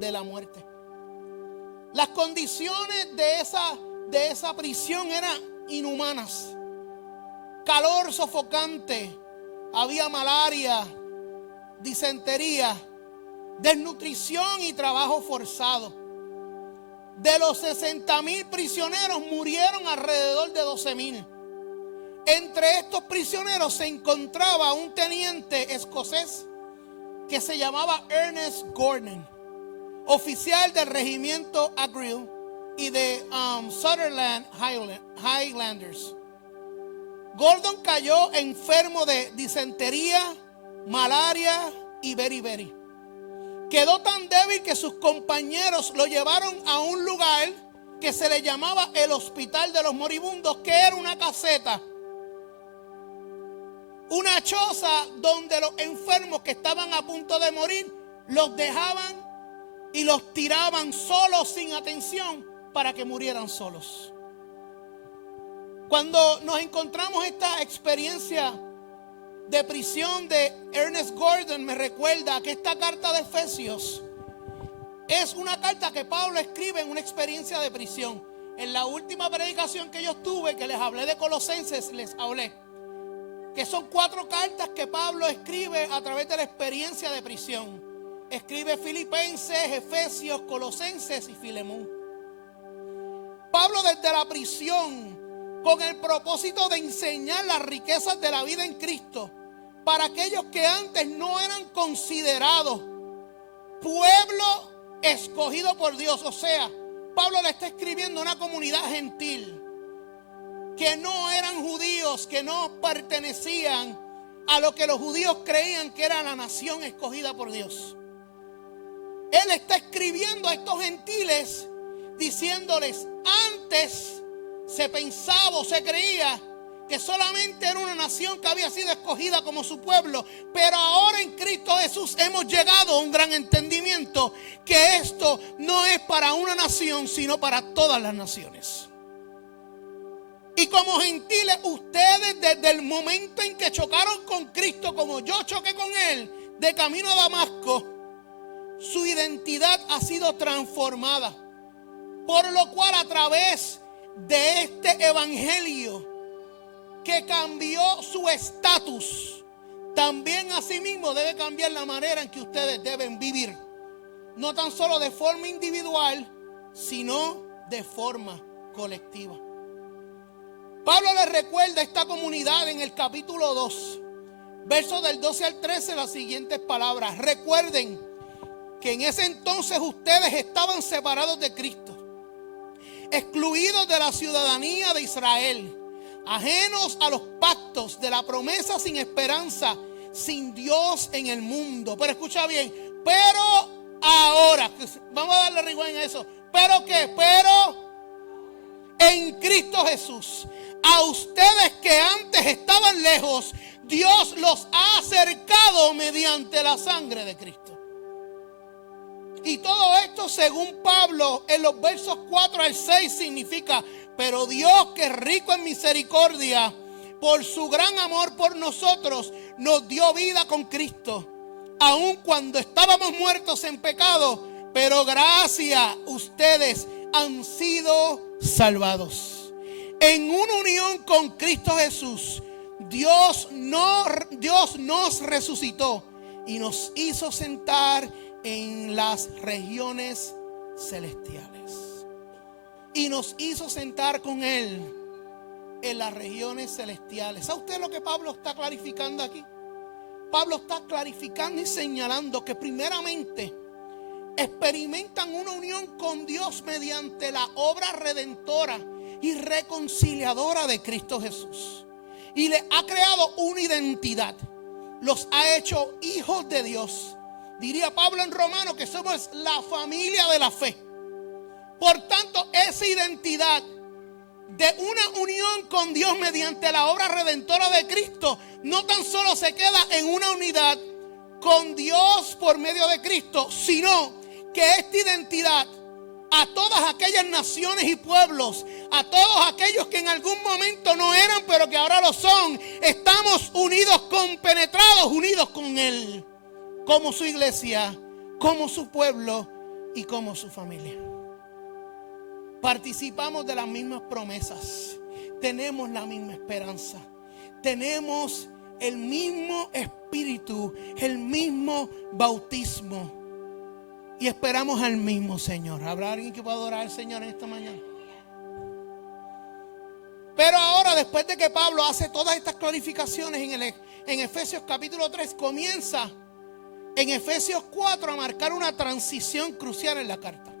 de la muerte. Las condiciones de esa prisión eran inhumanas. Calor sofocante, había malaria, disentería, desnutrición y trabajo forzado. De los 60,000 prisioneros murieron alrededor de 12,000. Entre estos prisioneros se encontraba un teniente escocés que se llamaba Ernest Gordon, oficial del regimiento Argyll y de Sutherland Highlanders. Gordon cayó enfermo de disentería, malaria y beriberi. Quedó tan débil que sus compañeros lo llevaron a un lugar que se le llamaba el Hospital de los Moribundos, que era una caseta, una choza donde los enfermos que estaban a punto de morir los dejaban y los tiraban solos sin atención para que murieran solos. Cuando nos encontramos esta experiencia de prisión de Ernest Gordon, me recuerda que esta carta de Efesios es una carta que Pablo escribe en una experiencia de prisión. En la última predicación que yo tuve, que les hablé de Colosenses, les hablé que son 4 cartas que Pablo escribe a través de la experiencia de prisión. Escribe Filipenses, Efesios, Colosenses y Filemón. Pablo desde la prisión, con el propósito de enseñar las riquezas de la vida en Cristo para aquellos que antes no eran considerados pueblo escogido por Dios. O sea, Pablo le está escribiendo a una comunidad gentil que no eran judíos, que no pertenecían a lo que los judíos creían que era la nación escogida por Dios. Él está escribiendo a estos gentiles diciéndoles: antes se pensaba o se creía que solamente era una nación que había sido escogida como su pueblo, pero ahora en Cristo Jesús hemos llegado a un gran entendimiento que esto no es para una nación, sino para todas las naciones. Y como gentiles, ustedes desde el momento en que chocaron con Cristo, como yo choqué con Él, de camino a Damasco, su identidad ha sido transformada. Por lo cual, a través de este evangelio que cambió su estatus, también asimismo debe cambiar la manera en que ustedes deben vivir. No tan solo de forma individual, sino de forma colectiva. Pablo les recuerda a esta comunidad en el capítulo 2, versos del 12 al 13, las siguientes palabras: recuerden que en ese entonces ustedes estaban separados de Cristo, excluidos de la ciudadanía de Israel, ajenos a los pactos de la promesa, sin esperanza, sin Dios en el mundo. Pero escucha bien, pero ahora, vamos a darle rigor en eso. ¿Pero qué? Pero en Cristo Jesús, a ustedes que antes estaban lejos, Dios los ha acercado mediante la sangre de Cristo. Y todo esto, según Pablo, en los versos 4 al 6 significa: pero Dios, que es rico en misericordia, por su gran amor por nosotros, nos dio vida con Cristo, aun cuando estábamos muertos en pecado, pero gracias, ustedes han sido salvados. En una unión con Cristo Jesús, Dios nos resucitó y nos hizo sentar en las regiones celestiales. Y nos hizo sentar con Él en las regiones celestiales. ¿Sabe usted lo que Pablo está clarificando aquí? Pablo está clarificando y señalando que primeramente experimentan una unión con Dios mediante la obra redentora y reconciliadora de Cristo Jesús. Y le ha creado una identidad. Los ha hecho hijos de Dios. Diría Pablo en Romanos que somos la familia de la fe. Por tanto, esa identidad de una unión con Dios mediante la obra redentora de Cristo no tan solo se queda en una unidad con Dios por medio de Cristo, sino que esta identidad a todas aquellas naciones y pueblos, a todos aquellos que en algún momento no eran pero que ahora lo son, estamos unidos, compenetrados, unidos con Él, como su iglesia, como su pueblo, y como su familia. Participamos de las mismas promesas. Tenemos la misma esperanza. Tenemos el mismo espíritu, el mismo bautismo. Y esperamos al mismo Señor. ¿Habrá alguien que pueda adorar al Señor en esta mañana? Pero ahora, después de que Pablo hace todas estas clarificaciones en Efesios capítulo 3, comienza en Efesios 4 a marcar una transición crucial en la carta.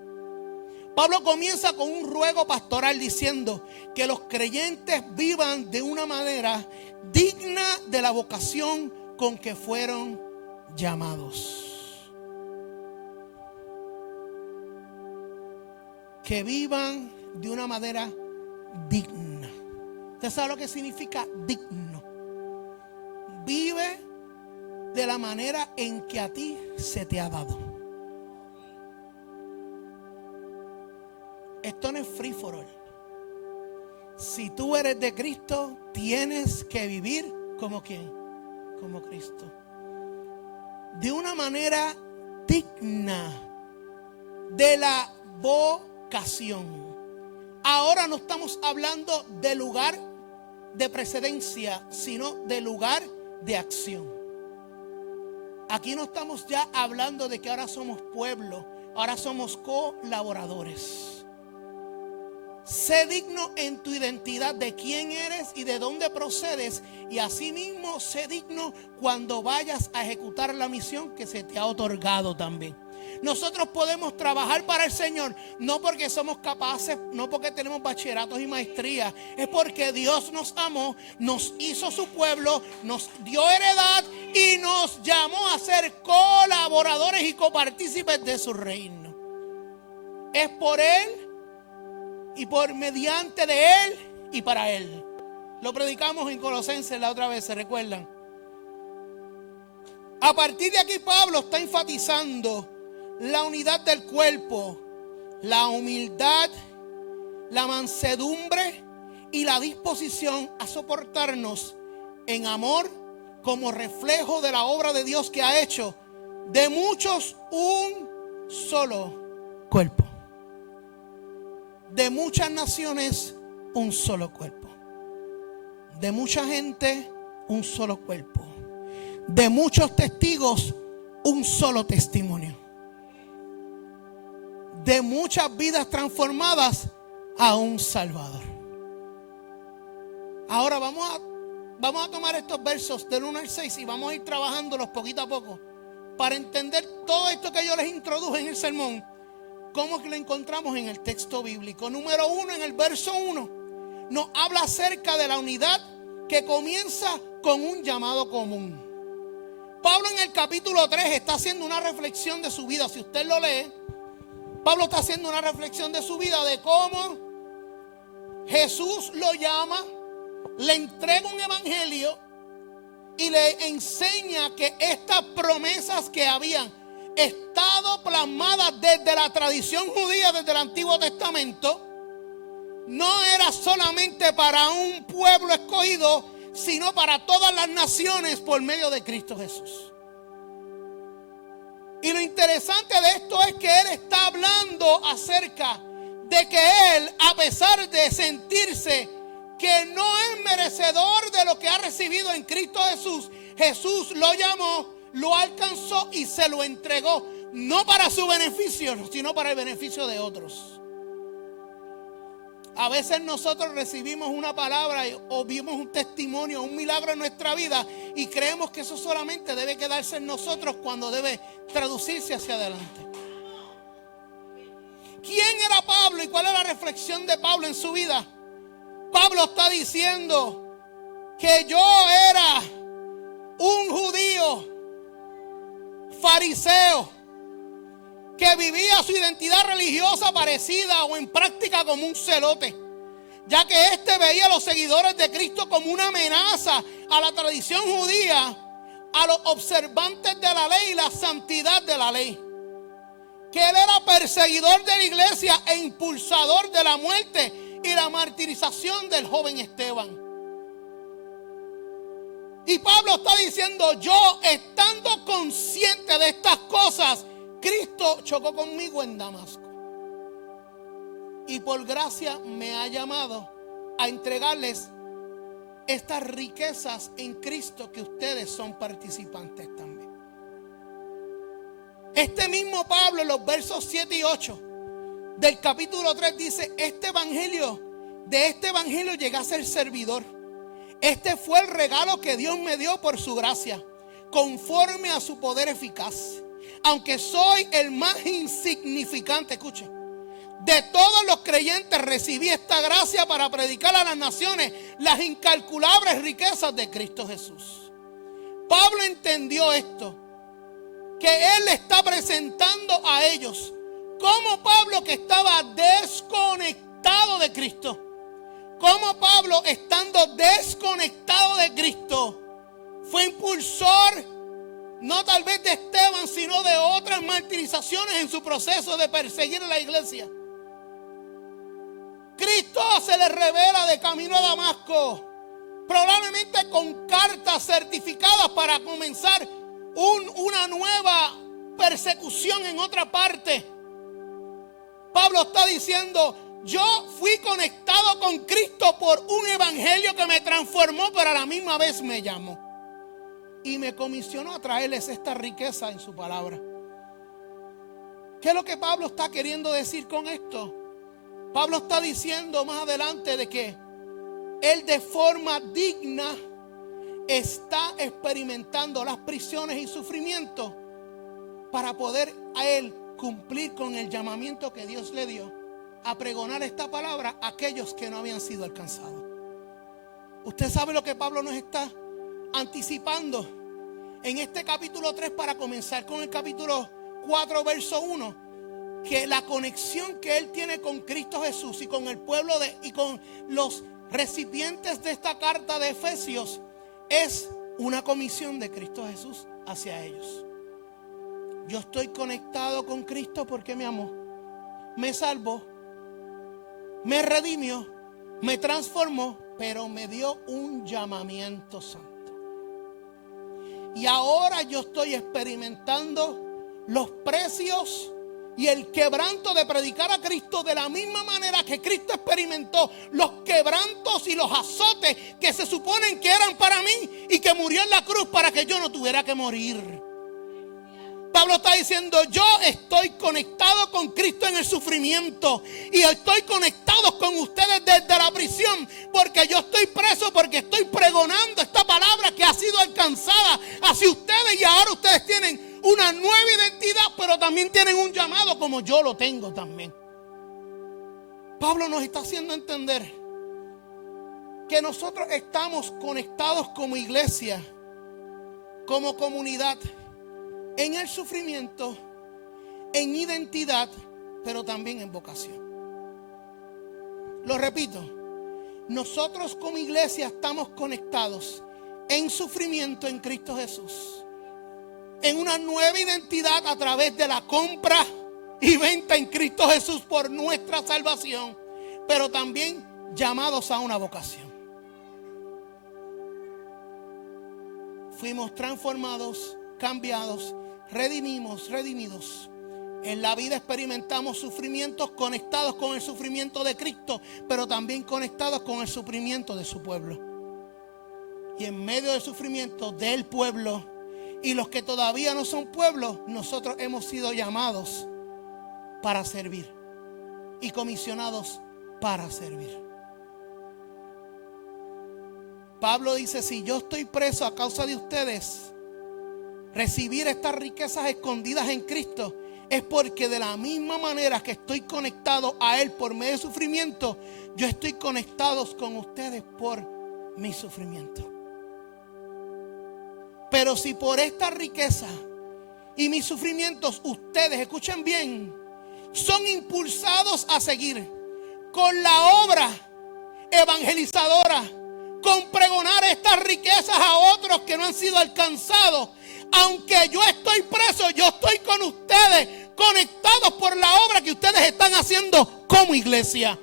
Pablo comienza con un ruego pastoral diciendo que los creyentes vivan de una manera digna de la vocación con que fueron llamados. Que vivan de una manera digna. ¿Usted sabe lo que significa digno? Vive de la manera en que a ti se te ha dado. Esto no es free for all. Si tú eres de Cristo, tienes que vivir como ¿quién? Como Cristo. De una manera digna de la vocación. Ahora no estamos hablando de lugar de precedencia, sino de lugar de acción. Aquí no estamos ya hablando de que ahora somos pueblo, ahora somos colaboradores. Sé digno en tu identidad de quién eres y de dónde procedes, y asimismo sé digno cuando vayas a ejecutar la misión que se te ha otorgado también. Nosotros podemos trabajar para el Señor no porque somos capaces, no porque tenemos bachilleratos y maestrías, es porque Dios nos amó, nos hizo su pueblo, nos dio heredad y nos llamó a ser colaboradores y copartícipes de su reino. Es por Él y por mediante de Él y para Él. Lo predicamos en Colosenses la otra vez, ¿se recuerdan? A partir de aquí Pablo está enfatizando la unidad del cuerpo, la humildad, la mansedumbre y la disposición a soportarnos en amor como reflejo de la obra de Dios que ha hecho de muchos un solo cuerpo. De muchas naciones un solo cuerpo. De mucha gente un solo cuerpo. De muchos testigos un solo testimonio. De muchas vidas transformadas a un Salvador. Ahora vamos a tomar estos versos del 1 al 6 y vamos a ir trabajándolos poquito a poco para entender todo esto que yo les introduje en el sermón, cómo que lo encontramos en el texto bíblico. Número 1, en el verso 1 nos habla acerca de la unidad que comienza con un llamado común. Pablo en el capítulo 3 está haciendo una reflexión de su vida. Si usted lo lee, Pablo está haciendo una reflexión de su vida, de cómo Jesús lo llama, le entrega un evangelio y le enseña que estas promesas que habían estado plasmadas desde la tradición judía, desde el Antiguo Testamento, no era solamente para un pueblo escogido, sino para todas las naciones por medio de Cristo Jesús. Y lo interesante de esto es que Él está hablando acerca de que Él, a pesar de sentirse que no es merecedor de lo que ha recibido en Cristo Jesús, Jesús lo llamó, lo alcanzó y se lo entregó, no para su beneficio, sino para el beneficio de otros. A veces nosotros recibimos una palabra o vimos un testimonio, un milagro en nuestra vida y creemos que eso solamente debe quedarse en nosotros cuando debe traducirse hacia adelante. ¿Quién era Pablo y cuál es la reflexión de Pablo en su vida? Pablo está diciendo que yo era un judío fariseo que vivía su identidad religiosa parecida o en práctica como un celote, ya que éste veía a los seguidores de Cristo como una amenaza a la tradición judía, a los observantes de la ley y la santidad de la ley. Que él era perseguidor de la iglesia e impulsador de la muerte y la martirización del joven Esteban. Y Pablo está diciendo, yo estando consciente de estas cosas, Cristo chocó conmigo en Damasco. Y por gracia me ha llamado a entregarles estas riquezas en Cristo que ustedes son participantes también. Este mismo Pablo en los versos 7 y 8 del capítulo 3 dice: de este evangelio llegué a ser servidor. Este fue el regalo que Dios me dio por su gracia, conforme a su poder eficaz. Aunque soy el más insignificante, escuche, de todos los creyentes, recibí esta gracia para predicar a las naciones las incalculables riquezas de Cristo Jesús. Pablo entendió esto, que él le está presentando a ellos como Pablo, que estaba desconectado de Cristo, como Pablo, estando desconectado de Cristo, fue impulsor no tal vez de Esteban, sino de otras martirizaciones en su proceso de perseguir a la iglesia. Cristo se le revela de camino a Damasco, probablemente con cartas certificadas para comenzar una nueva persecución en otra parte. Pablo está diciendo: yo fui conectado con Cristo por un evangelio que me transformó, pero a la misma vez me llamó y me comisionó a traerles esta riqueza en su palabra. ¿Qué es lo que Pablo está queriendo decir con esto? Pablo está diciendo más adelante de que él de forma digna está experimentando las prisiones y sufrimientos para poder a él cumplir con el llamamiento que Dios le dio a pregonar esta palabra a aquellos que no habían sido alcanzados. Usted sabe lo que Pablo nos está anticipando en este capítulo 3 para comenzar con el capítulo 4 verso 1. Que la conexión que él tiene con Cristo Jesús y con el pueblo y con los recipientes de esta carta de Efesios es una comisión de Cristo Jesús hacia ellos. Yo estoy conectado con Cristo porque me amó, me salvó, me redimió, me transformó, pero me dio un llamamiento santo. Y ahora yo estoy experimentando los precios y el quebranto de predicar a Cristo de la misma manera que Cristo experimentó los quebrantos y los azotes que se suponen que eran para mí y que murió en la cruz para que yo no tuviera que morir. Pablo está diciendo: yo estoy conectado con Cristo en el sufrimiento y estoy conectado con ustedes desde la prisión, porque yo estoy preso, porque estoy pregonando esta palabra que ha sido alcanzada hacia ustedes, y ahora ustedes tienen una nueva identidad, pero también tienen un llamado como yo lo tengo también. Pablo nos está haciendo entender que nosotros estamos conectados como iglesia, como comunidad, en el sufrimiento, en identidad, pero también en vocación. Lo repito, nosotros como iglesia estamos conectados en sufrimiento en Cristo Jesús, en una nueva identidad a través de la compra y venta en Cristo Jesús por nuestra salvación, pero también llamados a una vocación. Fuimos transformados, cambiados, redimidos. En la vida experimentamos sufrimientos conectados con el sufrimiento de Cristo, pero también conectados con el sufrimiento de su pueblo. Y en medio del sufrimiento del pueblo y los que todavía no son pueblo, nosotros hemos sido llamados para servir y comisionados para servir. Pablo dice: si yo estoy preso a causa de ustedes, recibir estas riquezas escondidas en Cristo es porque de la misma manera que estoy conectado a Él por medio de sufrimiento, yo estoy conectado con ustedes por mi sufrimiento. Pero si por esta riqueza y mis sufrimientos ustedes, escuchen bien, son impulsados a seguir con la obra evangelizadora, con pregonar estas riquezas a otros que no han sido alcanzados, aunque yo estoy preso, yo estoy con ustedes, conectados por la obra que ustedes están haciendo como iglesia.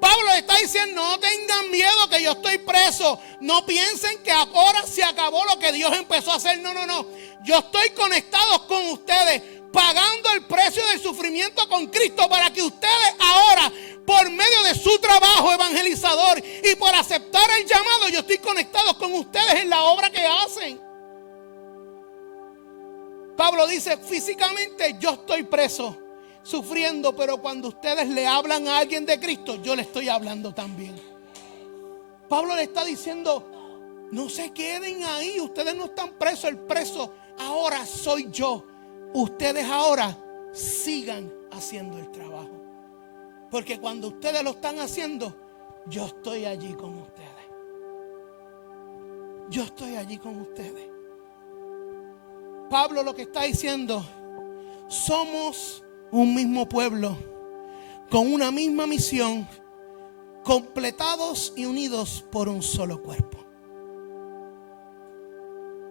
Pablo le está diciendo: no tengan miedo que yo estoy preso. No piensen que ahora se acabó lo que Dios empezó a hacer. No. Yo estoy conectado con ustedes, pagando el precio del sufrimiento con Cristo para que ustedes ahora, por medio de su trabajo evangelizador y por aceptar el llamado, yo estoy conectado con ustedes en la obra que hacen. Pablo dice, físicamente yo estoy preso, sufriendo, pero cuando ustedes le hablan a alguien de Cristo, yo le estoy hablando también. Pablo le está diciendo, no se queden ahí, ustedes no están presos, el preso ahora soy yo. Ustedes ahora sigan haciendo el trabajo. Porque cuando ustedes lo están haciendo, yo estoy allí con ustedes. Yo estoy allí con ustedes. Pablo lo que está diciendo, somos un mismo pueblo, con una misma misión, completados y unidos por un solo cuerpo,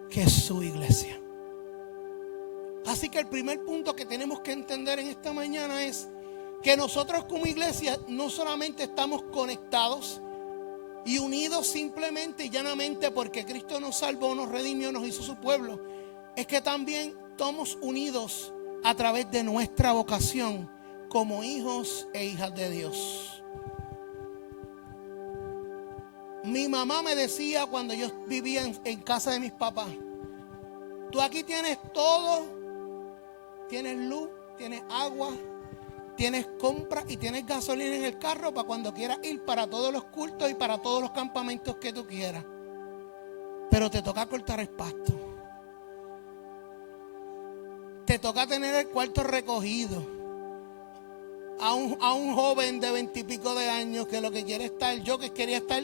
que es su iglesia. Así que el primer punto que tenemos que entender en esta mañana es que nosotros como iglesia no solamente estamos conectados y unidos simplemente y llanamente porque Cristo nos salvó, nos redimió, nos hizo su pueblo, es que también estamos unidos a través de nuestra vocación como hijos e hijas de Dios. Mi mamá me decía cuando yo vivía en casa de mis papás, tú aquí tienes todo, tienes luz, tienes agua, tienes compra y tienes gasolina en el carro para cuando quieras ir para todos los cultos y para todos los campamentos que tú quieras. Pero te toca cortar el pasto. Te toca tener el cuarto recogido. A un joven de 20 y pico de años que lo que quiere estar, yo que quería estar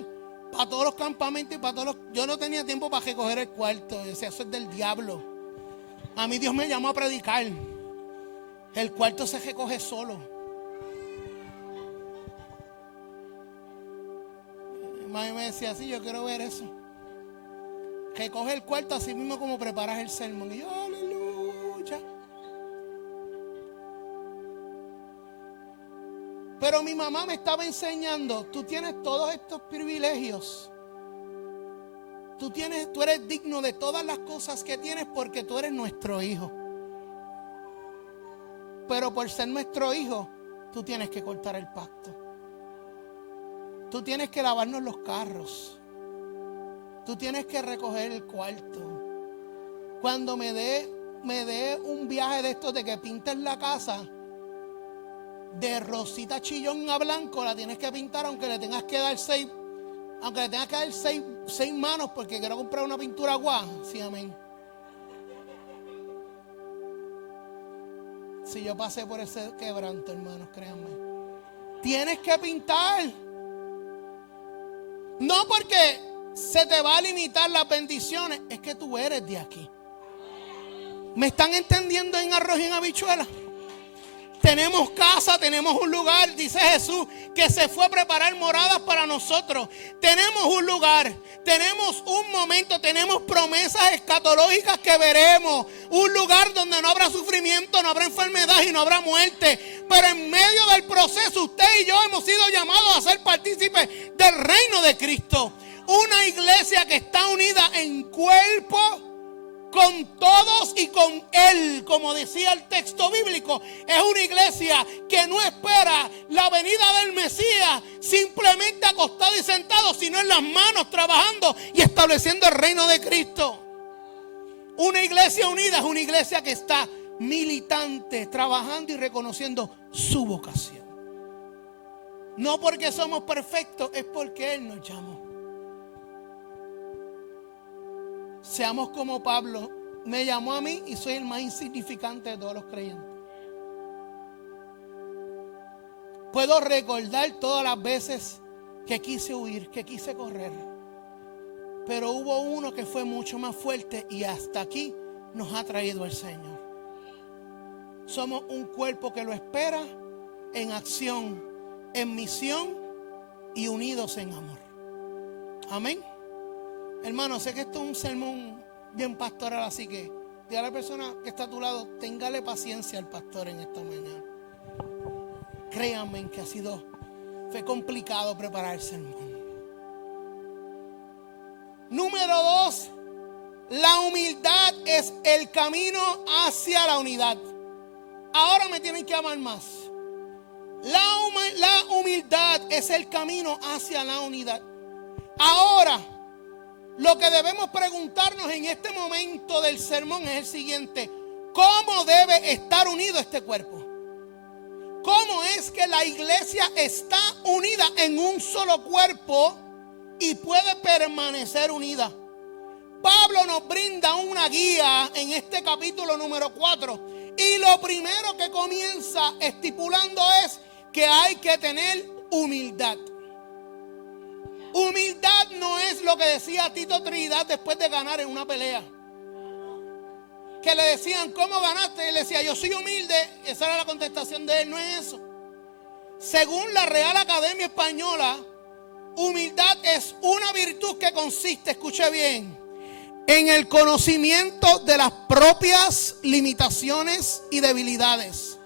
para todos los campamentos y para todos los... Yo no tenía tiempo para recoger el cuarto. O sea, eso es del diablo. A mí Dios me llamó a predicar. El cuarto se recoge solo. Mi madre me decía así, yo quiero ver eso. Recoge el cuarto así mismo como preparas el sermón. Y yo, aleluya. Pero mi mamá me estaba enseñando, tú tienes todos estos privilegios. Tú eres digno de todas las cosas que tienes porque tú eres nuestro hijo. Pero por ser nuestro hijo, tú tienes que cortar el pasto. Tú tienes que lavarnos los carros. Tú tienes que recoger el cuarto. Cuando me dé un viaje de estos de que pintes la casa, de rosita chillón a blanco, la tienes que pintar aunque le tengas que dar seis manos porque quiero comprar una pintura guau. Sí, amén. Si yo pasé por ese quebranto, hermanos, créanme. Tienes que pintar. No porque se te va a limitar las bendiciones, es que tú eres de aquí. ¿Me están entendiendo en arroz y en habichuela? Tenemos casa, tenemos un lugar, dice Jesús, que se fue a preparar moradas para nosotros. Tenemos un lugar, tenemos un momento, tenemos promesas escatológicas que veremos. Un lugar donde no habrá sufrimiento, no habrá enfermedad y no habrá muerte. Pero en medio del proceso, usted y yo hemos sido llamados a ser partícipes del reino de Cristo. Una iglesia que está unida en cuerpo, con todos y con Él, como decía el texto bíblico. Es una iglesia que no espera la venida del Mesías simplemente acostado y sentado, sino en las manos trabajando y estableciendo el reino de Cristo. Una iglesia unida es una iglesia que está militante, trabajando y reconociendo su vocación. No porque somos perfectos, es porque Él nos llamó. Seamos como Pablo, me llamó a mí y soy el más insignificante de todos los creyentes. Puedo recordar todas las veces que quise huir, que quise correr. Pero hubo uno que fue mucho más fuerte y hasta aquí nos ha traído el Señor. Somos un cuerpo que lo espera en acción, en misión y unidos en amor. Amén. Hermano, sé que esto es un sermón bien pastoral, así que dígale a la persona que está a tu lado, téngale paciencia al pastor en esta mañana. Créanme que fue complicado preparar el sermón. Número 2, la humildad es el camino hacia la unidad. hay que amar más. La humildad es el camino hacia la unidad. Ahora, lo que debemos preguntarnos en este momento del sermón es el siguiente: ¿cómo debe estar unido este cuerpo? ¿Cómo es que la iglesia está unida en un solo cuerpo y puede permanecer unida? Pablo nos brinda una guía en este capítulo número 4. Y lo primero que comienza estipulando es que hay que tener humildad. Humildad no es lo que decía Tito Trinidad después de ganar en una pelea. Que le decían, ¿cómo ganaste? Y él decía, yo soy humilde. Esa era la contestación de él, no es eso. Según la Real Academia Española, humildad es una virtud que consiste, escuche bien, en el conocimiento de las propias limitaciones y debilidades.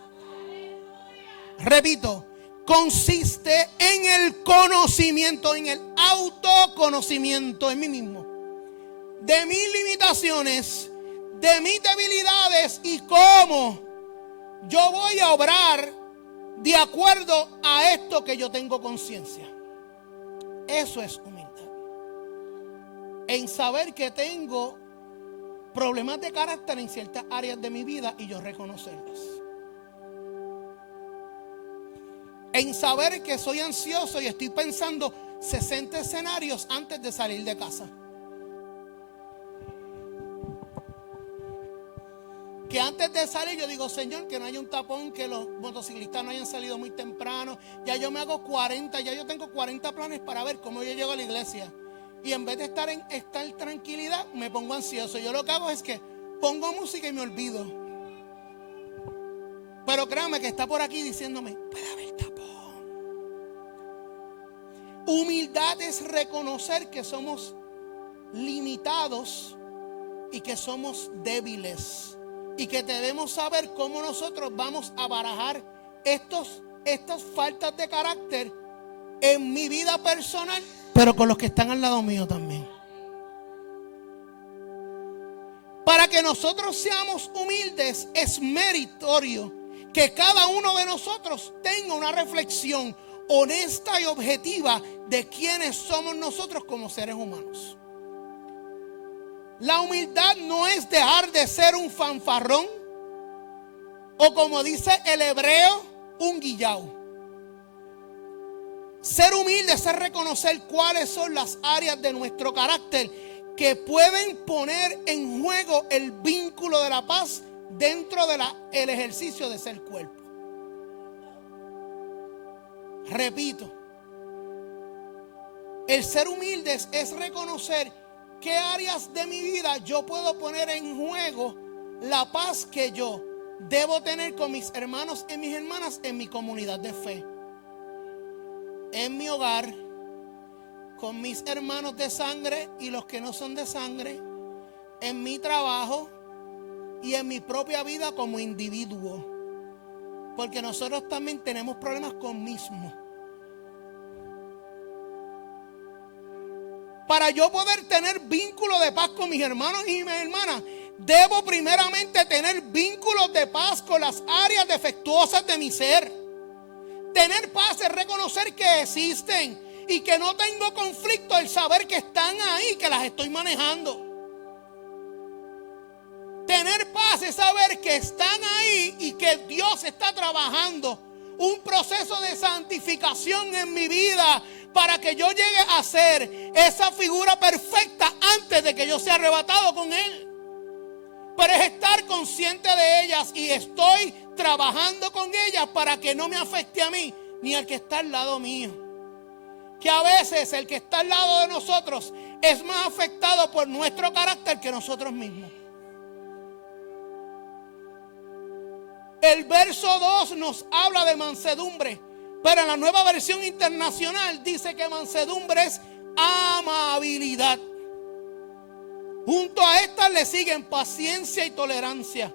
Repito, consiste en el conocimiento, en el autoconocimiento en mí mismo, de mis limitaciones, de mis debilidades y cómo yo voy a obrar de acuerdo a esto que yo tengo conciencia. Eso es humildad. En saber que tengo problemas de carácter en ciertas áreas de mi vida y yo reconocerlas. En saber que soy ansioso y estoy pensando 60 escenarios antes de salir de casa. Que antes de salir yo digo, Señor, que no haya un tapón, que los motociclistas no hayan salido muy temprano. Ya yo me hago 40, ya yo tengo 40 planes para ver cómo yo llego a la iglesia. Y en vez de estar en tranquilidad, me pongo ansioso. Yo lo que hago es que pongo música y me olvido. Pero créame que está por aquí diciéndome, puede haber tapón. Humildad es reconocer que somos limitados y que somos débiles. Y que debemos saber cómo nosotros vamos a barajar estas faltas de carácter en mi vida personal, pero con los que están al lado mío también. Para que nosotros seamos humildes, es meritorio que cada uno de nosotros tenga una reflexión honesta y objetiva de quiénes somos nosotros como seres humanos. La humildad no es dejar de ser un fanfarrón o, como dice el hebreo, un guillao. Ser humilde es reconocer cuáles son las áreas de nuestro carácter que pueden poner en juego el vínculo de la paz dentro del ejercicio de ser cuerpo. Repito, el ser humilde es reconocer qué áreas de mi vida yo puedo poner en juego la paz que yo debo tener con mis hermanos y mis hermanas en mi comunidad de fe, en mi hogar, con mis hermanos de sangre y los que no son de sangre, en mi trabajo y en mi propia vida como individuo. Porque nosotros también tenemos problemas con mismo. Para yo poder tener vínculo de paz con mis hermanos y mis hermanas, debo primeramente tener vínculos de paz con las áreas defectuosas de mi ser. Tener paz es reconocer que existen y que no tengo conflicto, el saber que están ahí, que las estoy manejando. Tener paz es saber que están ahí y que Dios está trabajando un proceso de santificación en mi vida para que yo llegue a ser esa figura perfecta antes de que yo sea arrebatado con Él. Pero es estar consciente de ellas y estoy trabajando con ellas para que no me afecte a mí ni al que está al lado mío. Que a veces el que está al lado de nosotros es más afectado por nuestro carácter que nosotros mismos. El verso 2 nos habla de mansedumbre, pero en la Nueva Versión Internacional dice que mansedumbre es amabilidad. Junto a estas le siguen paciencia y tolerancia.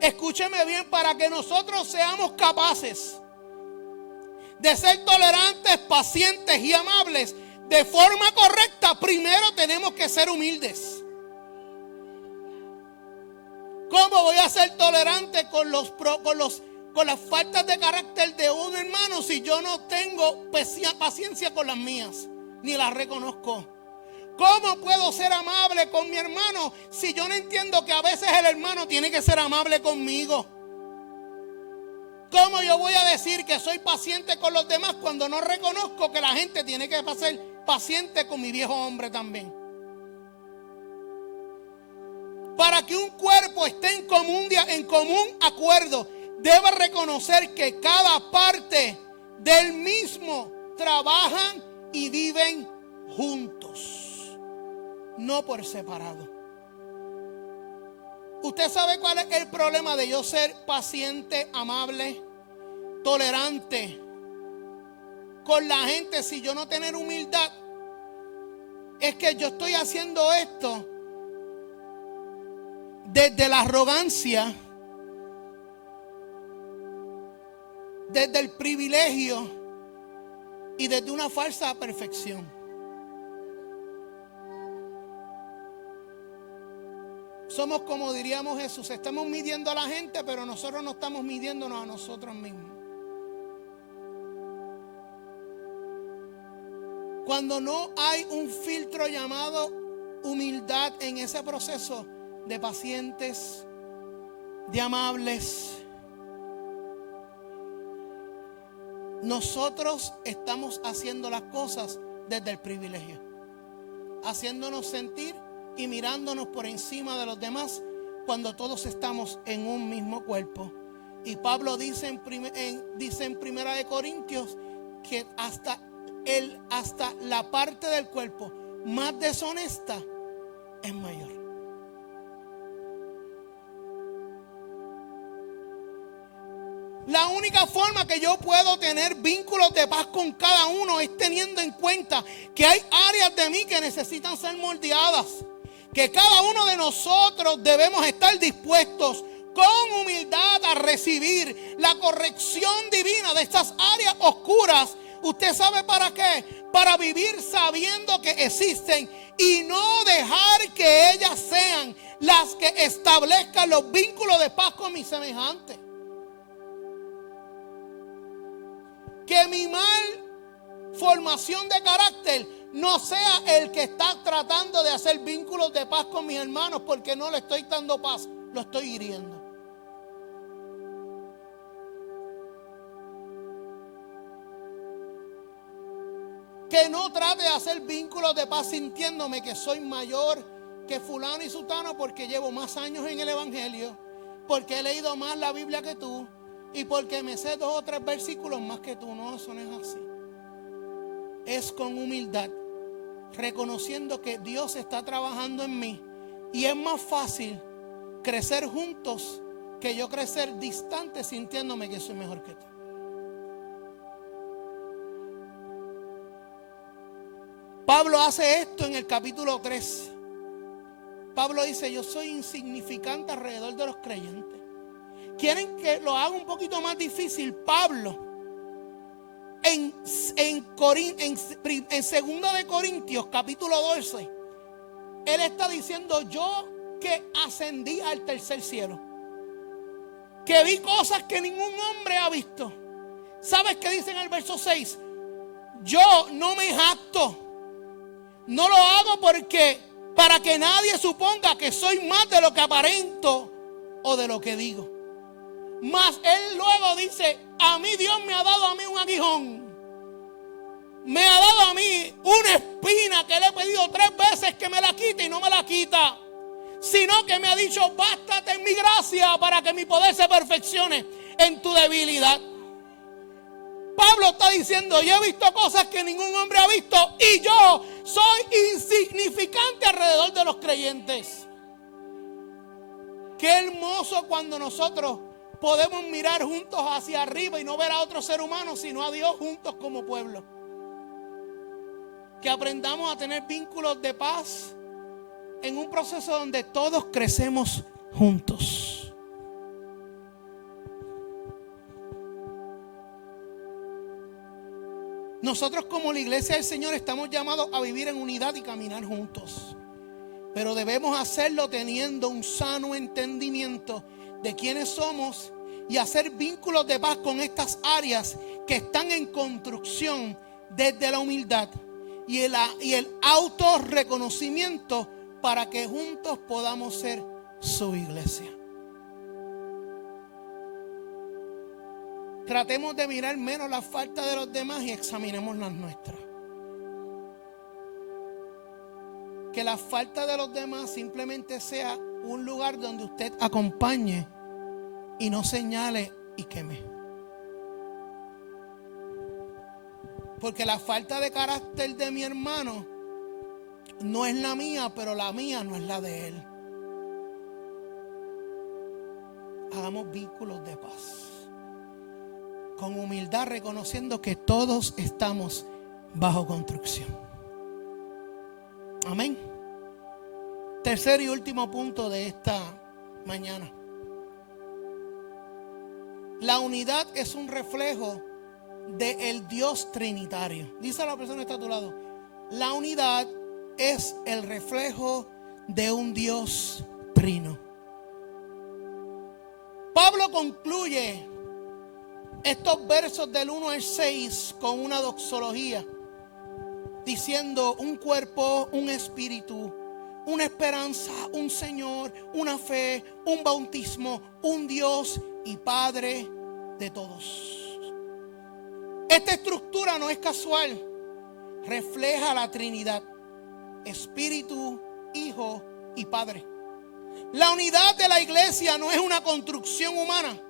Escúcheme bien, para que nosotros seamos capaces de ser tolerantes, pacientes y amables de forma correcta, primero tenemos que ser humildes. ¿Cómo voy a ser tolerante con los con las faltas de carácter de un hermano si yo no tengo paciencia con las mías, ni las reconozco? ¿Cómo puedo ser amable con mi hermano si yo no entiendo que a veces el hermano tiene que ser amable conmigo? ¿Cómo yo voy a decir que soy paciente con los demás cuando no reconozco que la gente tiene que ser paciente con mi viejo hombre también? Para que un cuerpo esté en común acuerdo, debe reconocer que cada parte del mismo trabajan y viven juntos, no por separado. ¿Usted sabe cuál es el problema de yo ser paciente, amable, tolerante con la gente si yo no tener humildad? Es que yo estoy haciendo esto desde la arrogancia, desde el privilegio y desde una falsa perfección. Somos como diríamos Jesús, estamos midiendo a la gente, pero nosotros no estamos midiéndonos a nosotros mismos. Cuando no hay un filtro llamado humildad en ese proceso de pacientes, de amables, nosotros estamos haciendo las cosas desde el privilegio, haciéndonos sentir y mirándonos por encima de los demás cuando todos estamos en un mismo cuerpo. Y Pablo dice en 1 Corintios que hasta la parte del cuerpo más deshonesta es mayor. La única forma que yo puedo tener vínculos de paz con cada uno es teniendo en cuenta que hay áreas de mí que necesitan ser moldeadas, que cada uno de nosotros debemos estar dispuestos con humildad a recibir la corrección divina de estas áreas oscuras. ¿Usted sabe para qué? Para vivir sabiendo que existen y no dejar que ellas sean las que establezcan los vínculos de paz con mis semejantes. Que mi mal formación de carácter no sea el que está tratando de hacer vínculos de paz con mis hermanos, porque no le estoy dando paz, lo estoy hiriendo. Que no trate de hacer vínculos de paz sintiéndome que soy mayor que fulano y sutano porque llevo más años en el evangelio, porque he leído más la Biblia que tú y porque me sé 2 o 3 versículos más que tú. No, eso no es así. Es con humildad, reconociendo que Dios está trabajando en mí, y es más fácil crecer juntos que yo crecer distante sintiéndome que soy mejor que tú. Pablo hace esto en el capítulo 3. Pablo dice: yo soy insignificante alrededor de los creyentes. ¿Quieren que lo haga un poquito más difícil? Pablo en 2 de Corintios capítulo 12, él está diciendo: yo que ascendí al tercer cielo, que vi cosas que ningún hombre ha visto. ¿Sabes qué dice en el verso 6? Yo no me jacto, no lo hago porque para que nadie suponga que soy más de lo que aparento o de lo que digo. Mas él luego dice: a mí Dios me ha dado a mí un aguijón, me ha dado a mí una espina que le he pedido 3 veces que me la quite y no me la quita, sino que me ha dicho: bástate en mi gracia para que mi poder se perfeccione en tu debilidad. Pablo está diciendo: yo he visto cosas que ningún hombre ha visto y yo soy insignificante alrededor de los creyentes. Qué hermoso cuando nosotros podemos mirar juntos hacia arriba y no ver a otro ser humano, sino a Dios juntos como pueblo. Que aprendamos a tener vínculos de paz en un proceso donde todos crecemos juntos. Nosotros como la iglesia del Señor estamos llamados a vivir en unidad y caminar juntos. Pero debemos hacerlo teniendo un sano entendimiento de quiénes somos y hacer vínculos de paz con estas áreas que están en construcción desde la humildad y el autorreconocimiento para que juntos podamos ser su iglesia. Tratemos de mirar menos la falta de los demás y examinemos las nuestras. Que la falta de los demás simplemente sea un lugar donde usted acompañe y no señale y queme. Porque la falta de carácter de mi hermano no es la mía, pero la mía no es la de él. Hagamos vínculos de paz. Con humildad, reconociendo que todos estamos bajo construcción. Amén. Tercer y último punto de esta mañana. La unidad es un reflejo del Dios trinitario. Dice a la persona que está a tu lado: la unidad es el reflejo de un Dios trino. Pablo concluye estos versos del 1 al 6 con una doxología, diciendo: un cuerpo, un espíritu, una esperanza, un Señor, una fe, un bautismo, un Dios y Padre de todos. Esta estructura no es casual, refleja la Trinidad: Espíritu, Hijo y Padre. La unidad de la iglesia no es una construcción humana,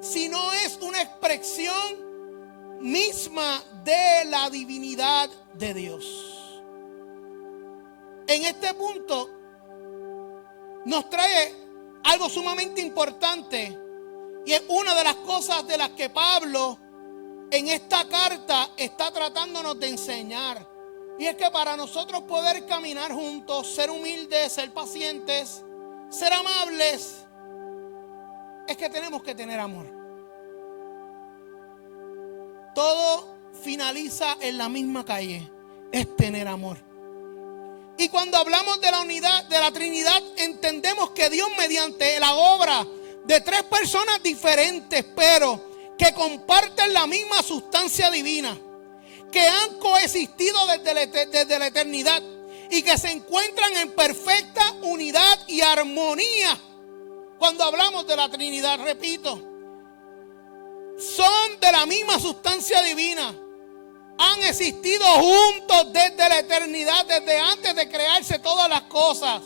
sino es una expresión misma de la divinidad de Dios. En este punto nos trae algo sumamente importante, y es una de las cosas de las que Pablo en esta carta está tratándonos de enseñar. Y es que para nosotros poder caminar juntos, ser humildes, ser pacientes, ser amables, es que tenemos que tener amor. Todo finaliza en la misma calle: es tener amor. Y cuando hablamos de la unidad de la Trinidad, entendemos que Dios, mediante la obra de tres personas diferentes, pero que comparten la misma sustancia divina, que han coexistido desde la eternidad y que se encuentran en perfecta unidad y armonía. Cuando hablamos de la Trinidad, repito, son de la misma sustancia divina, han existido juntos desde la eternidad, desde antes de crearse todas las cosas,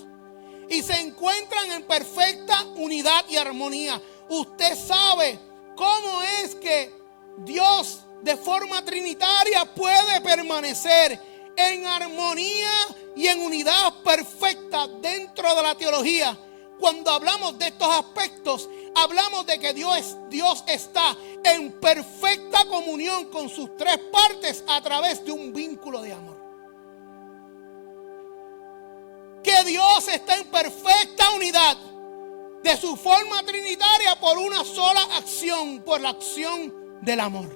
y se encuentran en perfecta unidad y armonía. Usted sabe cómo es que Dios de forma trinitaria puede permanecer en armonía y en unidad perfecta dentro de la teología. Cuando hablamos de estos aspectos, hablamos de que Dios está en perfecta comunión con sus tres partes a través de un vínculo de amor. Que Dios está en perfecta unidad de su forma trinitaria por una sola acción, por la acción del amor.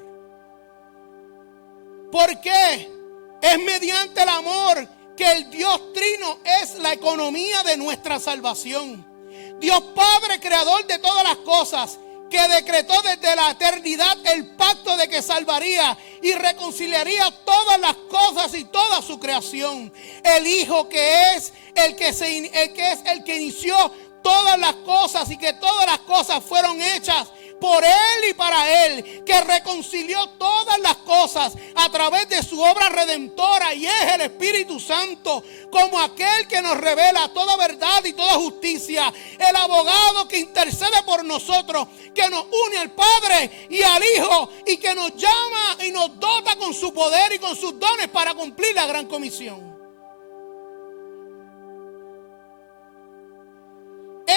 ¿Por qué? Es mediante el amor que el Dios trino es la economía de nuestra salvación. Dios Padre, creador de todas las cosas, que decretó desde la eternidad el pacto de que salvaría y reconciliaría todas las cosas y toda su creación. El Hijo, que es el que inició todas las cosas y que todas las cosas fueron hechas por Él y para Él, que reconcilió todas las cosas a través de su obra redentora, y es el Espíritu Santo, como aquel que nos revela toda verdad y toda justicia, el abogado que intercede por nosotros, que nos une al Padre y al Hijo, y que nos llama y nos dota con su poder y con sus dones para cumplir la gran comisión.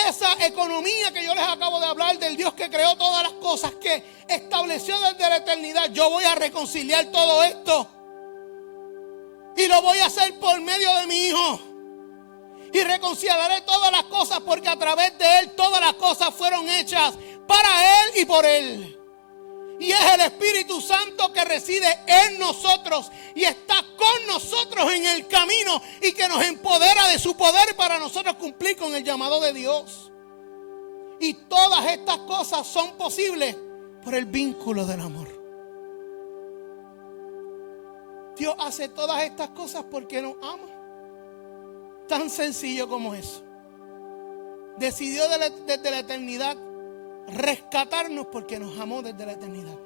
Esa economía que yo les acabo de hablar, del Dios que creó todas las cosas, que estableció desde la eternidad, yo voy a reconciliar todo esto y lo voy a hacer por medio de mi Hijo, y reconciliaré todas las cosas, porque a través de Él todas las cosas fueron hechas para Él y por Él. Y es el Espíritu Santo que reside en nosotros y está con nosotros en el camino, y que nos empodera de su poder para nosotros cumplir con el llamado de Dios. Y todas estas cosas son posibles por el vínculo del amor. Dios hace todas estas cosas porque nos ama. Tan sencillo como eso. Decidió desde la eternidad rescatarnos porque nos amó desde la eternidad.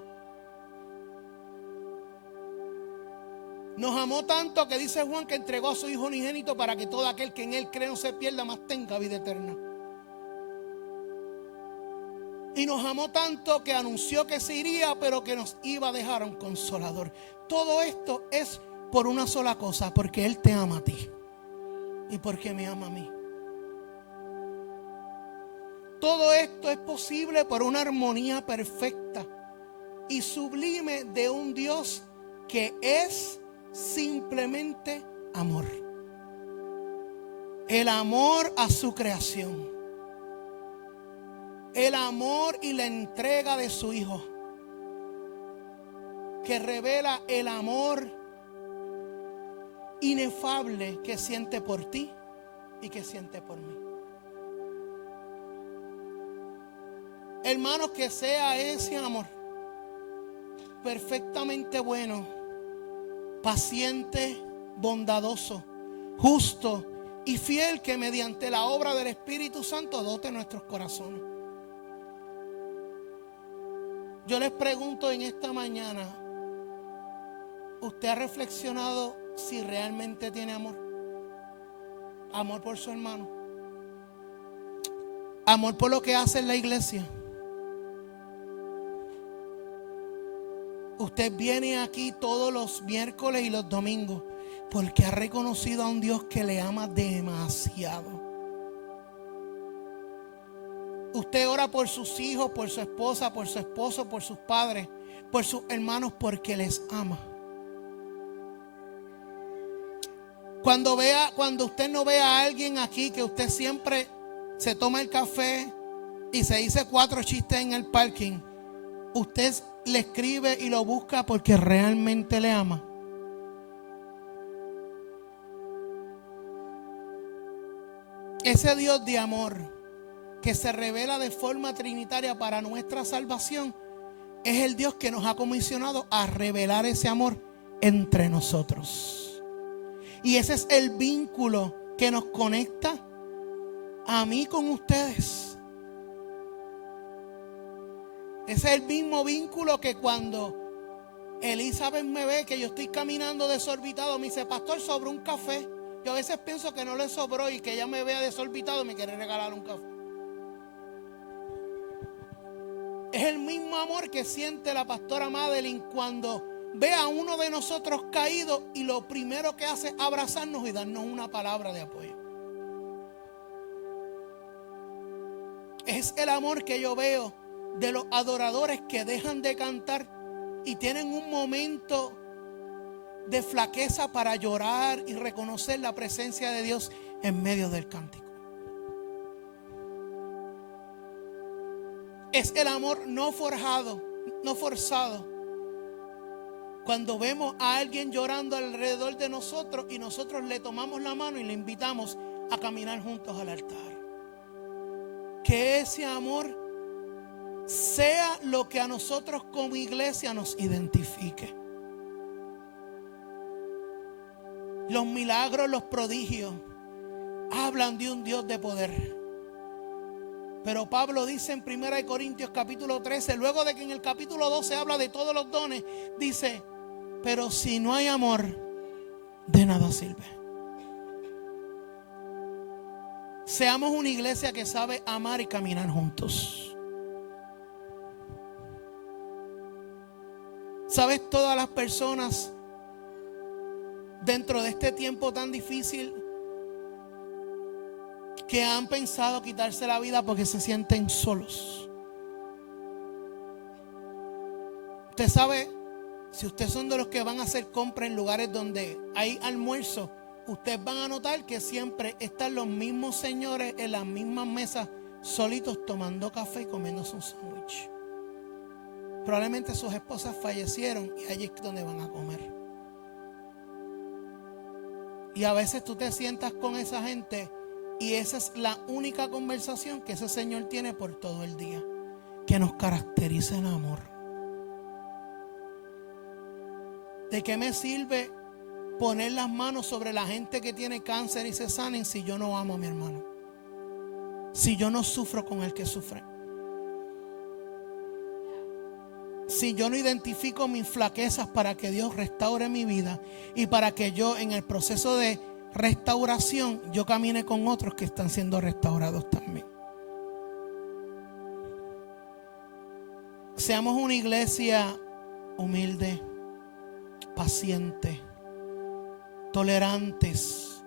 Nos amó tanto que dice Juan que entregó a su Hijo unigénito para que todo aquel que en Él cree no se pierda, mas tenga vida eterna. Y nos amó tanto que anunció que se iría, pero que nos iba a dejar a un consolador. Todo esto es por una sola cosa, porque Él te ama a ti y porque me ama a mí. Todo esto es posible por una armonía perfecta y sublime de un Dios que es simplemente amor. El amor a su creación. El amor y la entrega de su Hijo, que revela el amor inefable que siente por ti y que siente por mí. Hermanos, que sea ese amor perfectamente bueno, paciente, bondadoso, justo y fiel, que mediante la obra del Espíritu Santo dote nuestros corazones. Yo les pregunto en esta mañana, ¿usted ha reflexionado si realmente tiene amor? Amor por su hermano. Amor por lo que hace en la iglesia. Usted viene aquí todos los miércoles y los domingos porque ha reconocido a un Dios que le ama demasiado. Usted ora por sus hijos, por su esposa, por su esposo, por sus padres, por sus hermanos, porque les ama. Cuando usted no ve a alguien aquí, que usted siempre se toma el café y se dice 4 chistes en el parking, usted le escribe y lo busca porque realmente le ama. Ese Dios de amor que se revela de forma trinitaria para nuestra salvación es el Dios que nos ha comisionado a revelar ese amor entre nosotros. Y ese es el vínculo que nos conecta a mí con ustedes. Ese es el mismo vínculo que cuando Elizabeth me ve que yo estoy caminando desorbitado, me dice: pastor, sobró un café. Yo a veces pienso que no le sobró y que ella me vea desorbitado y me quiere regalar un café. Es el mismo amor que siente la pastora Madeline cuando ve a uno de nosotros caído y lo primero que hace es abrazarnos y darnos una palabra de apoyo. Es el amor que yo veo de los adoradores que dejan de cantar y tienen un momento de flaqueza para llorar y reconocer la presencia de Dios en medio del cántico. Es el amor no forjado, no forzado. Cuando vemos a alguien llorando alrededor de nosotros y nosotros le tomamos la mano y le invitamos a caminar juntos al altar. Que ese amor sea lo que a nosotros como iglesia nos identifique. Los milagros, los prodigios hablan de un Dios de poder. Pero Pablo dice en 1 Corintios capítulo 13, luego de que en el capítulo 12 habla de todos los dones, dice: pero si no hay amor, de nada sirve. Seamos una iglesia que sabe amar y caminar juntos. ¿Sabes? Todas las personas dentro de este tiempo tan difícil que han pensado quitarse la vida porque se sienten solos. Usted sabe, si ustedes son de los que van a hacer compras en lugares donde hay almuerzo, ustedes van a notar que siempre están los mismos señores en las mismas mesas, solitos tomando café y comiéndose un sándwich. Probablemente sus esposas fallecieron y allí es donde van a comer. Y a veces tú te sientas con esa gente Y esa es la única conversación que ese Señor tiene por todo el día, que nos caracteriza en amor. ¿De qué me sirve poner las manos sobre la gente que tiene cáncer y se sanen si yo no amo a mi hermano? Si yo no sufro con el que sufre. Si yo no identifico mis flaquezas para que Dios restaure mi vida y para que yo en el proceso de restauración yo camine con otros que están siendo restaurados también. Seamos una iglesia humilde, paciente, tolerantes,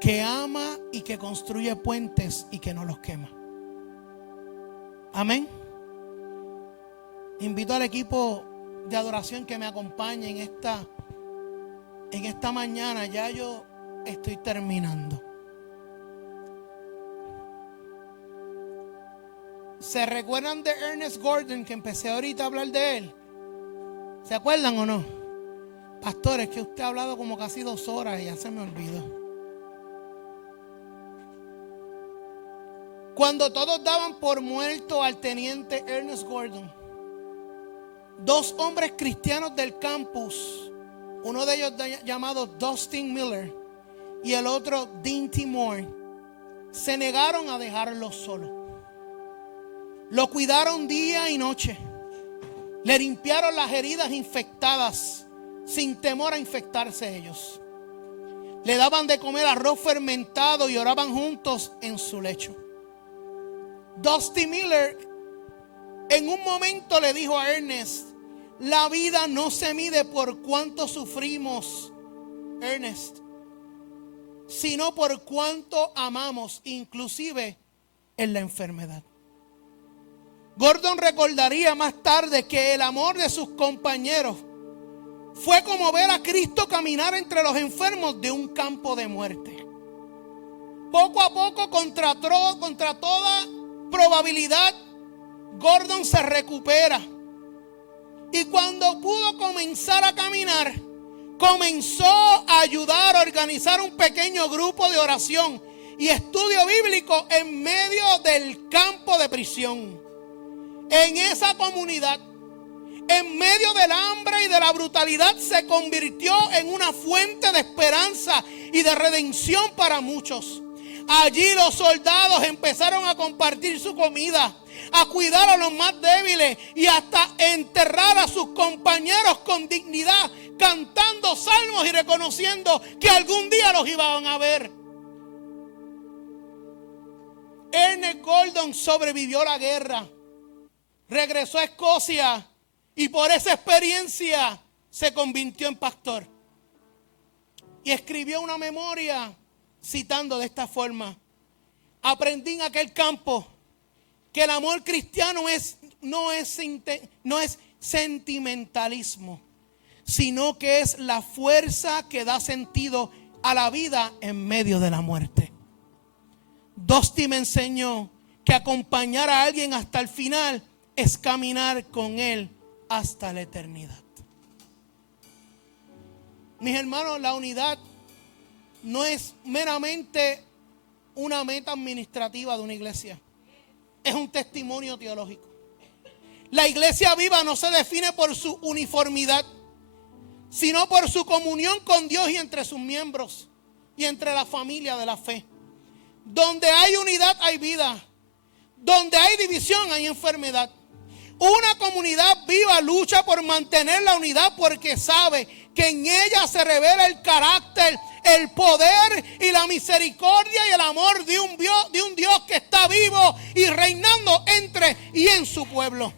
que ama y que construye puentes y que no los quema. Amén. Invito al equipo de adoración que me acompañe en esta mañana. Ya yo estoy terminando. ¿Se recuerdan de Ernest Gordon, que empecé ahorita a hablar de él? ¿Se acuerdan o no? Pastor, es que usted ha hablado como casi 2 horas y ya se me olvidó. Cuando todos daban por muerto al teniente Ernest Gordon, 2 hombres cristianos del campus, uno de ellos llamado Dustin Miller y el otro Dean T. Moore, se negaron a dejarlo solo. Lo cuidaron día y noche. Le limpiaron las heridas infectadas sin temor a infectarse ellos. Le daban de comer arroz fermentado y oraban juntos en su lecho. Dustin Miller en un momento le dijo a Ernest: la vida no se mide por cuánto sufrimos, Ernest, sino por cuánto amamos, inclusive en la enfermedad. Gordon recordaría más tarde que el amor de sus compañeros fue como ver a Cristo caminar entre los enfermos de un campo de muerte. Poco a poco, contra toda probabilidad, Gordon se recupera. Y cuando pudo comenzar a caminar, comenzó a ayudar a organizar un pequeño grupo de oración y estudio bíblico en medio del campo de prisión. En esa comunidad, en medio del hambre y de la brutalidad, se convirtió en una fuente de esperanza y de redención para muchos. Allí los soldados empezaron a compartir su comida, a cuidar a los más débiles y hasta enterrar a sus compañeros con dignidad, cantando salmos y reconociendo que algún día los iban a ver. Ernest Gordon sobrevivió la guerra, regresó a Escocia y por esa experiencia se convirtió en pastor. Y escribió una memoria citando de esta forma: aprendí en aquel campo que el amor cristiano no es sentimentalismo, sino que es la fuerza que da sentido a la vida en medio de la muerte. Dosti me enseñó que acompañar a alguien hasta el final es caminar con él hasta la eternidad. Mis hermanos, la unidad no es meramente una meta administrativa de una iglesia. Es un testimonio teológico. La iglesia viva no se define por su uniformidad, sino por su comunión con Dios y entre sus miembros y entre la familia de la fe. Donde hay unidad hay vida. Donde hay división hay enfermedad. Una comunidad viva lucha por mantener la unidad porque sabe que en ella se revela el carácter, el poder y la misericordia y el amor de un Dios que está vivo y reinando entre y en su pueblo.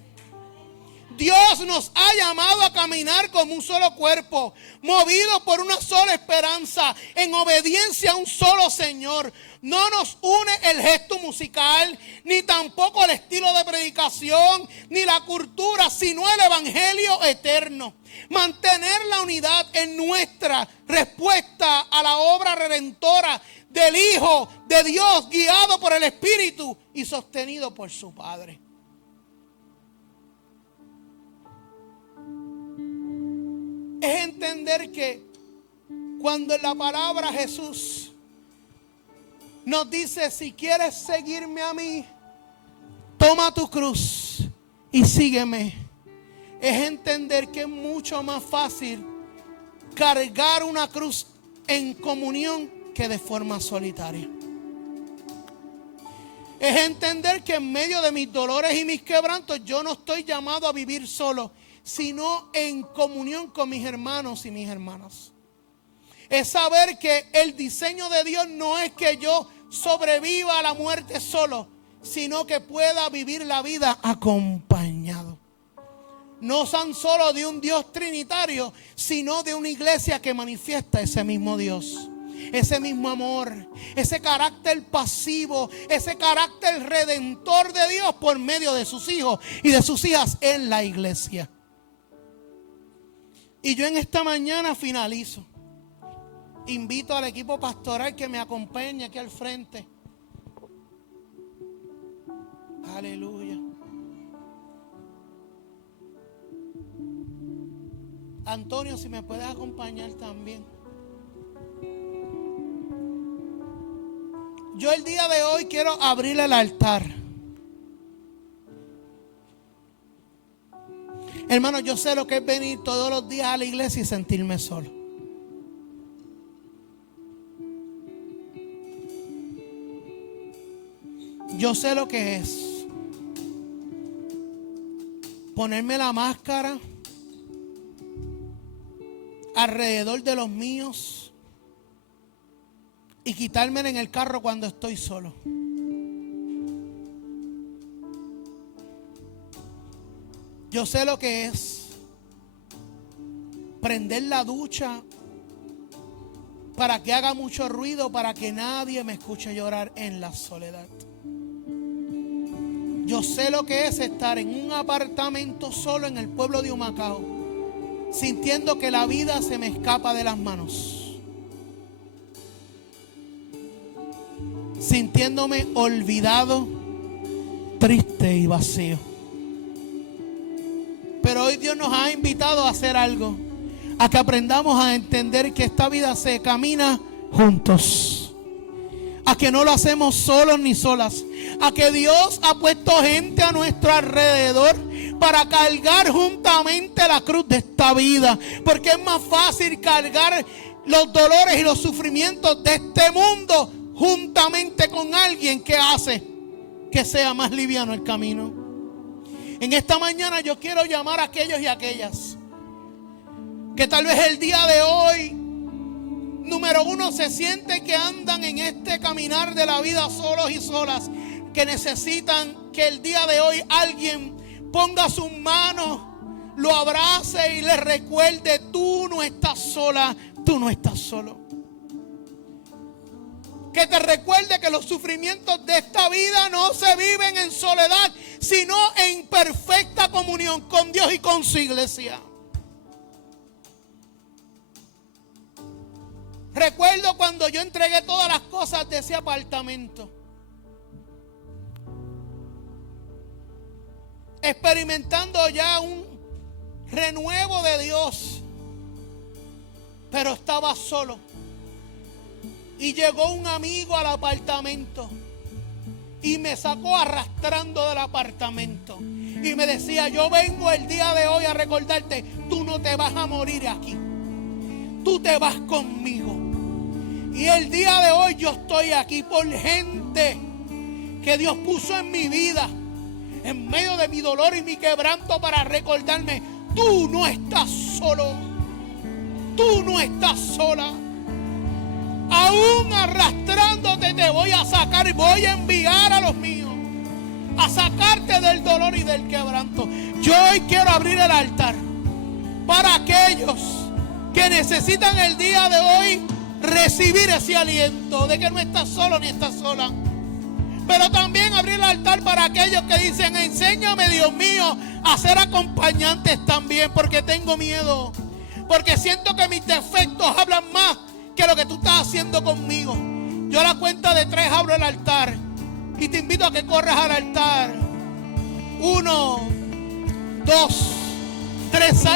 Dios nos ha llamado a caminar como un solo cuerpo, movido por una sola esperanza, en obediencia a un solo Señor. No nos une el gesto musical, ni tampoco el estilo de predicación, ni la cultura, sino el evangelio eterno. Mantener la unidad en nuestra respuesta a la obra redentora del Hijo de Dios, guiado por el Espíritu y sostenido por su Padre. Es entender que cuando en la palabra Jesús nos dice: si quieres seguirme a mí, toma tu cruz y sígueme. Es entender que es mucho más fácil cargar una cruz en comunión que de forma solitaria. Es entender que en medio de mis dolores y mis quebrantos yo no estoy llamado a vivir solo, sino en comunión con mis hermanos y mis hermanas. Es saber que el diseño de Dios no es que yo sobreviva a la muerte solo, sino que pueda vivir la vida acompañado. No tan solo de un Dios trinitario, sino de una iglesia que manifiesta ese mismo Dios. Ese mismo amor, ese carácter pasivo, ese carácter redentor de Dios por medio de sus hijos y de sus hijas en la iglesia. Y yo en esta mañana finalizo. Invito al equipo pastoral que me acompañe aquí al frente. Aleluya. Antonio, si me puedes acompañar también. Yo el día de hoy quiero abrir el altar. Hermano, yo sé lo que es venir todos los días a la iglesia y sentirme solo. Yo sé lo que es ponerme la máscara alrededor de los míos y quitármela en el carro cuando estoy solo. Yo sé lo que es prender la ducha para que haga mucho ruido, para que nadie me escuche llorar en la soledad. Yo sé lo que es estar en un apartamento solo en el pueblo de Humacao, sintiendo que la vida se me escapa de las manos. Sintiéndome olvidado, triste y vacío. Pero hoy Dios nos ha invitado a hacer algo, a que aprendamos a entender que esta vida se camina juntos, a que no lo hacemos solos ni solas, a que Dios ha puesto gente a nuestro alrededor para cargar juntamente la cruz de esta vida, porque es más fácil cargar los dolores y los sufrimientos de este mundo juntamente con alguien que hace que sea más liviano el camino. En esta mañana yo quiero llamar a aquellos y aquellas que tal vez el día de hoy, número uno, se siente que andan en este caminar de la vida solos y solas, que necesitan que el día de hoy alguien ponga sus manos, lo abrace y le recuerde: tú no estás sola, tú no estás solo. Que te recuerde que los sufrimientos de esta vida no se viven en soledad, sino en perfecta comunión con Dios y con su iglesia. Recuerdo cuando yo entregué todas las cosas de ese apartamento, experimentando ya un renuevo de Dios, pero estaba solo. Y llegó un amigo al apartamento y me sacó arrastrando del apartamento y me decía: yo vengo el día de hoy a recordarte, tú no te vas a morir aquí, tú te vas conmigo. Y el día de hoy yo estoy aquí por gente que Dios puso en mi vida, en medio de mi dolor y mi quebranto, para recordarme: tú no estás solo, tú no estás sola. Aún arrastrándote te voy a sacar y voy a enviar a los míos a sacarte del dolor y del quebranto. Yo hoy quiero abrir el altar para aquellos que necesitan el día de hoy recibir ese aliento de que no estás solo ni estás sola. Pero también abrir el altar para aquellos que dicen: enséñame, Dios mío, a ser acompañantes también, porque tengo miedo, porque siento que mis defectos hablan más que lo que tú estás haciendo conmigo. Yo a la cuenta de 3 abro el altar y te invito a que corras al altar. 1, 2, 3.